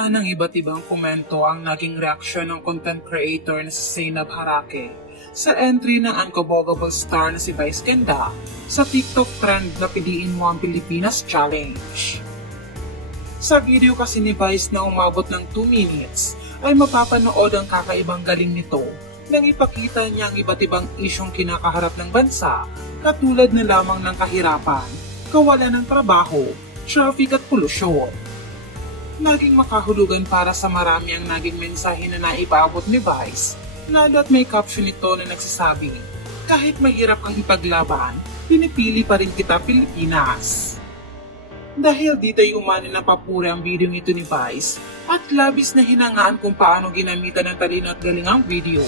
Nauna ng iba't ibang komento ang naging reaksyon ng content creator na si Zainab Harake sa entry ng Uncoverable star na si Vice Ganda sa TikTok trend na Piliin Mo ang Pilipinas Challenge. Sa video kasi ni Vice na umabot ng 2 minutes ay mapapanood ang kakaibang galing nito nang ipakita niya ang iba't ibang isyong kinakaharap ng bansa katulad na lamang ng kahirapan, kawalan ng trabaho, traffic at polusyon. Naging makahulugan para sa marami ang naging mensahe na naipaabot ni Vice, lalo at may caption nito na nagsasabi, kahit mahirap kang ipaglaban, pinipili pa rin kita Pilipinas. Dahil dito ay umano na papuri ang video nito ni Vice at labis na hinangaan kung paano ginamitan ng talino at galing ang video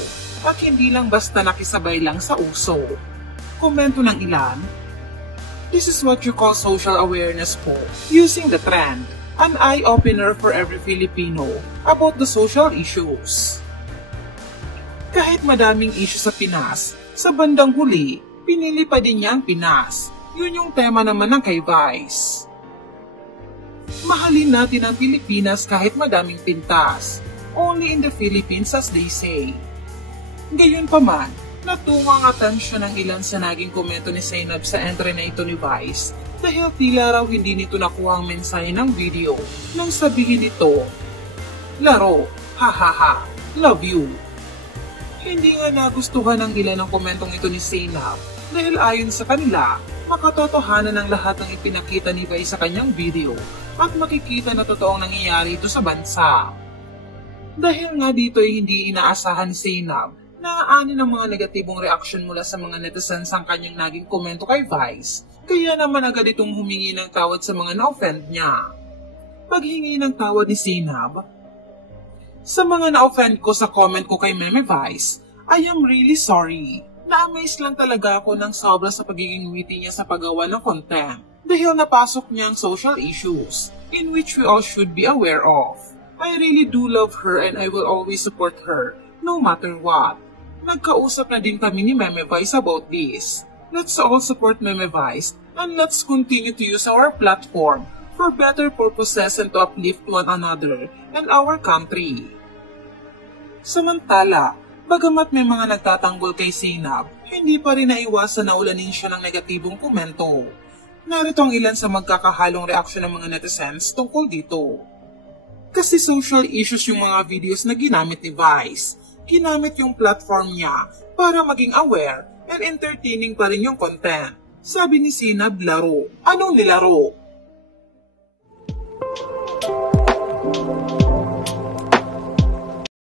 at hindi lang basta nakisabay lang sa uso. Komento ng ilan, "This is what you call social awareness po, using the trend. An eye-opener for every Filipino about the social issues." Kahit madaming issue sa Pinas, sa bandang huli, pinili pa din niya ang Pinas. Yun yung tema naman ng kay Vice. Mahalin natin ang Pilipinas kahit madaming pintas. Only in the Philippines as they say. Gayunpaman, natuwa ang atensyon ng ilan sa naging komento ni Zainab sa entry na ito ni Vice dahil tila raw hindi nito nakuha ang mensahe ng video nang sabihin nito, "Laro, hahaha, love you." Hindi nga nagustuhan ng ilan ang komentong ito ni Zainab dahil ayon sa kanila, makatotohanan ng lahat ng ipinakita ni Vice sa kanyang video at makikita na totoong nangyayari ito sa bansa. Dahil nga dito ay hindi inaasahan ni Zainab na aanin ng mga negatibong reaksyon mula sa mga netizens ang kanyang naging komento kay Vice, kaya naman agad itong humingi ng tawad sa mga na-offend niya. Paghingi ng tawad ni Zainab, "Sa mga na-offend ko sa comment ko kay Meme Vice, I am really sorry. Na-amaze lang talaga ako ng sobra sa pagiging witty niya sa paggawa ng content dahil napasok niya ang social issues in which we all should be aware of. I really do love her and I will always support her no matter what." Nagkausap na din kami ni Meme Vice about this. Let's all support Meme Vice and let's continue to use our platform for better purposes and to uplift one another and our country. Samantala, bagamat may mga nagtatanggol kay Zainab, hindi pa rin naiwasan na ulanin siya ng negatibong komento. Narito ang ilan sa magkakahalong reaksyon ng mga netizens tungkol dito. Kasi social issues yung mga videos na ginamit ni Vice. Ginamit yung platform niya para maging aware and entertaining pa rin yung content. Sabi ni Zainab, laro. Anong nilaro?